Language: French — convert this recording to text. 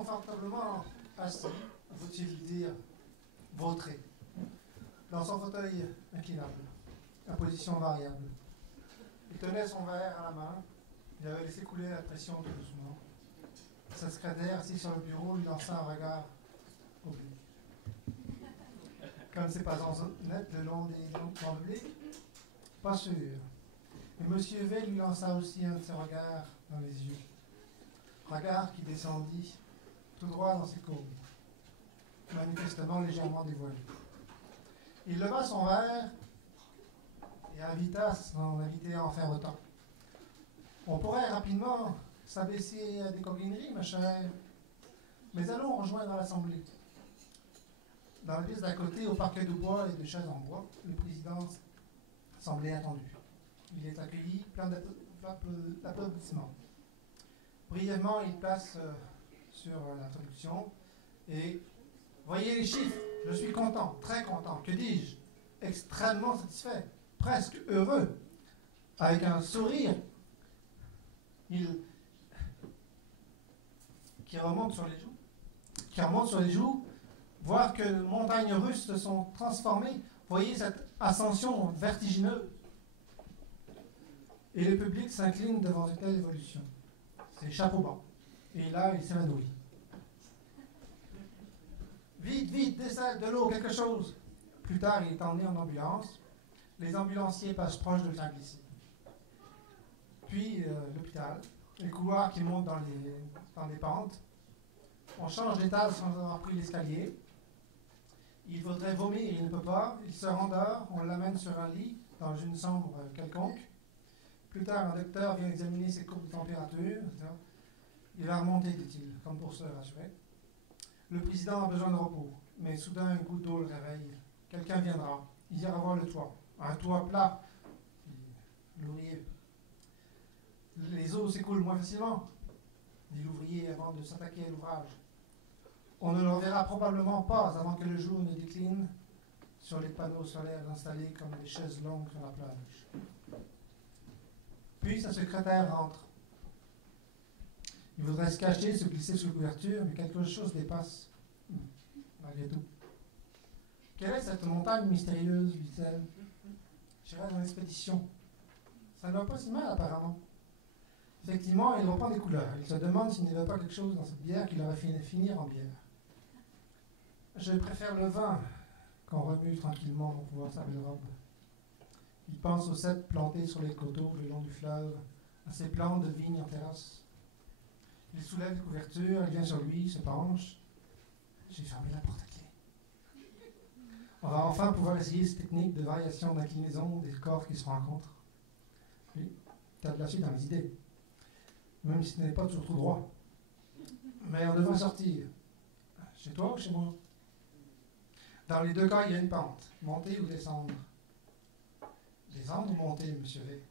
confortablement assis, faut-il dire vautré, dans son fauteuil inclinable, à position variable. Il tenait son verre à la main, il avait laissé couler la pression tout doucement. Sa secrétaire, assise sur le bureau, lui lança un regard oblique. Comme c'est pas honnête le long des dents obliques, pas sûr. Et M. V lui lança aussi un de ses regards dans les yeux. Regard qui descendit tout droit dans ses côtes, manifestement légèrement dévoilé. Il leva son verre et invita son invité à en faire autant. On pourrait rapidement s'abaisser à des coquineries, ma chère, mais allons rejoindre l'Assemblée. Dans la pièce d'à côté, au parquet de bois et de chaises en bois, le président semblait attendu. Il est accueilli plein d'applaudissements. Brièvement, il place sur l'introduction et voyez les chiffres, je suis content, très content, que dis-je, extrêmement satisfait, presque heureux, avec un sourire qui remonte sur les joues, voir que les montagnes russes se sont transformées, voyez cette ascension vertigineuse. Et le public s'incline devant une telle évolution. C'est chapeau bas. Et là, il s'évanouit. Vite, vite, des selles, de l'eau, quelque chose. Plus tard, il est emmené en ambulance. Les ambulanciers passent proche de le faire glisser. Puis, l'hôpital, les couloirs qui montent dans les pentes. On change d'étage sans avoir pris l'escalier. Il voudrait vomir, il ne peut pas. Il se rendort, on l'amène sur un lit dans une chambre quelconque. Plus tard, un docteur vient examiner ses courbes de température. Il va remonter, dit-il, comme pour se rassurer. Le président a besoin de repos, mais soudain, un goutte d'eau le réveille. Quelqu'un viendra. Il ira voir le toit. Un toit plat. L'ouvrier. Les eaux s'écoulent moins facilement, dit l'ouvrier avant de s'attaquer à l'ouvrage. On ne le reverra probablement pas avant que le jour ne décline sur les panneaux solaires installés comme des chaises longues sur la plage. Puis sa secrétaire rentre. Il voudrait se cacher, se glisser sous la couverture, mais quelque chose dépasse, malgré tout. Quelle est cette montagne mystérieuse, lui dit-elle. J'irai dans l'expédition. Ça ne va pas si mal, apparemment. Effectivement, il reprend des couleurs. Il se demande s'il n'y avait pas quelque chose dans cette bière qui l'aurait fait finir en bière. Je préfère le vin qu'on remue tranquillement pour pouvoir sa belle robe. Il pense aux cèpes plantés sur les coteaux le long du fleuve, à ces plantes de vigne en terrasse. Il soulève les couvertures, elle vient sur lui, se penche. J'ai fermé la porte à clé. On va enfin pouvoir essayer cette technique de variation d'inclinaison des corps qui se rencontrent. Oui, tu as de la suite dans les idées, même si ce n'est pas toujours tout droit. Mais on devrait sortir. Chez toi ou chez moi? Dans les deux cas, il y a une pente. Monter ou descendre? Descendre ou monter, monsieur V?